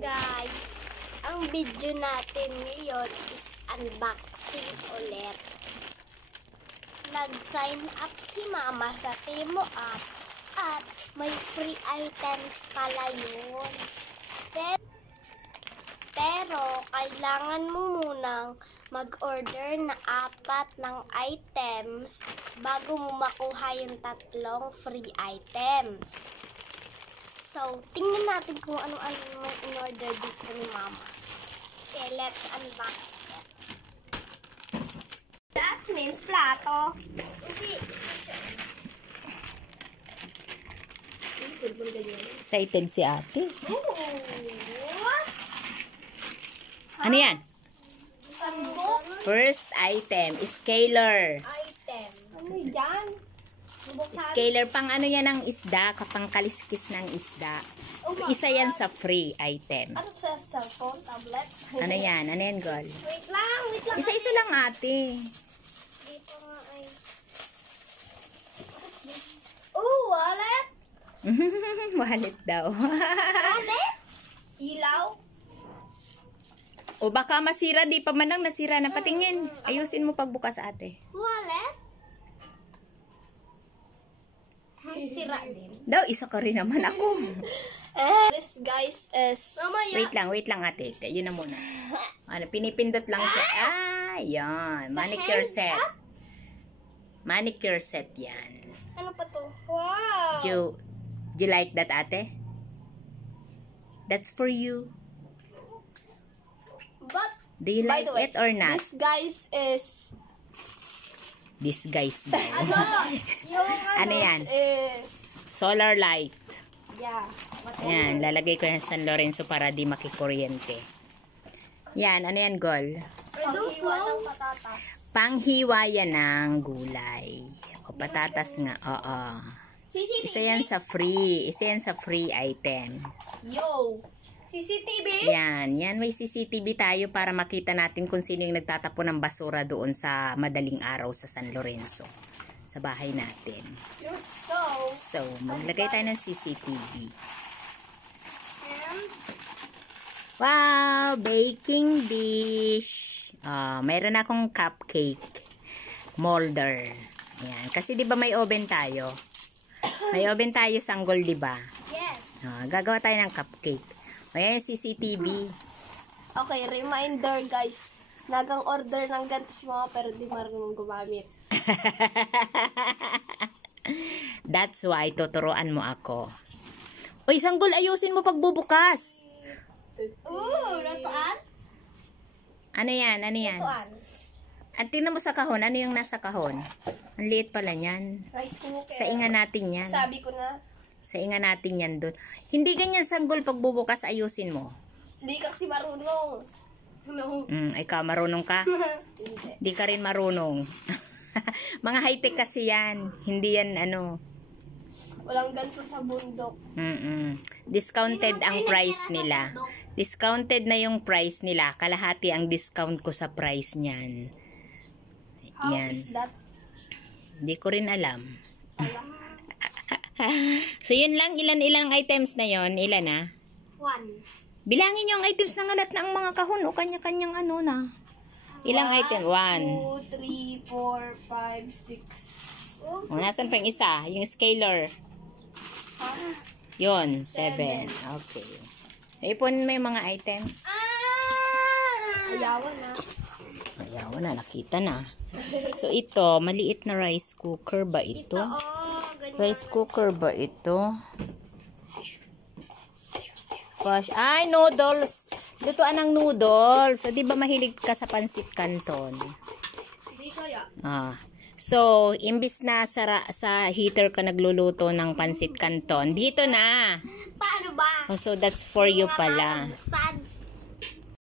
Guys, ang video natin ngayon is unboxing ulit. Nag-sign up si Mama sa Temu app at may free items pala yun. Pero kailangan mo munang mag-order na 4 ng items bago mo makuha yung 3 free items. So, tingnan natin kung ano-ano yung in-order dito ni Mama. Okay, let's unbox it. That means plato. Excited si ate. Ooh. Ano yan? Sandok First item, scaler. item. Ano yan? Scaler, pang ano yan ng isda, kapang kaliskis ng isda. Isa yan sa free item. Ano sa cellphone, tablet? Ano yan? Ano yan, girl? Wait lang. Isa-isa lang, ate. Dito nga ay. Oh, wallet? Wallet daw. Wallet? Ilaw? O baka masira, di pa manang nasira na. Patingin. Ayusin mo pagbukas, ate. Wallet? Sira din. Daw, isa ka rin naman ako. This guys is... Wait lang, ate. Yun na muna. Ano, pinipindot lang siya. Ah, yan. Manicure set. Manicure set yan. Ano pa to? Wow! Do you like that, ate? That's for you. But, Do you by like the way, it or not? this guys is... This guys daw. Yung Ano yan? is... Solar light. Yeah. Yan, lalagay ko yan sa San Lorenzo para di makikuryente. Yan, ano yan, Gol? Panghiwa ng patatas. Panghiwa yan ng gulay. O patatas nga, oo. CCTV? Isa yan sa free. Isa yan sa free item. Yo! CCTV? Yan may CCTV tayo para makita natin kung sino yung nagtatapon ng basura doon sa madaling araw sa San Lorenzo. Sa bahay natin. You're so... So, maglagay tayo ng CCTV. And... Wow! Baking dish. Mayroon akong cupcake molder. Ayan. Kasi di ba may oven tayo? May oven tayo, sanggol, di ba? Yes. Gagawa tayo ng cupcake. Ayan yung CCTV. Okay, reminder guys. Nagang order ng ganito si Mama pero di marunong gumamit. That's why tuturuan mo ako. Uy, sanggol, ayusin mo pagbubukas. Ooh, ratuan? Ano yan? Ano yan? Ratuan. At tingnan mo sa kahon. Ano yung nasa kahon? Ang liit pala niyan. Rice cooker. Sa inga natin yan. Sabi ko na. Sa inga natin yan doon. Hindi ganyan, sanggol, pagbubukas, ayusin mo. Hindi kasi marunong. No. Ikaw, marunong ka? Hindi. Di ka rin marunong. Mga high-tech kasi yan. Hindi yan, ano. Walang ganito sa bundok. Discounted ang price nila. Discounted na yung price nila. Kalahati ang discount ko sa price niyan. How Yan. is that? Hindi ko rin alam. So, yun lang. Ilan items na yon? Ilan na? 1. Bilangin nyo ang items ng alat ng mga kahon o kanya-kanyang ano na. Ilang item? 1. 2, 3, 4, 5, 6. O, nasan pa yung isa? Yung scaler. Yun, 7. Okay. Ipon mo yung mga items. Ayawan na. Ayaw na, nakita na. So, ito, maliit na rice cooker ba ito? Ganyan. Rice cooker ba ito? Ay, noodles. Lutuan ng noodles. So, di ba mahilig ka sa pansit canton? Hindi kaya. So, imbis na sa heater ka nagluluto ng pansit canton, dito na. Paano ba? Oh, so, that's for you pala. Saan?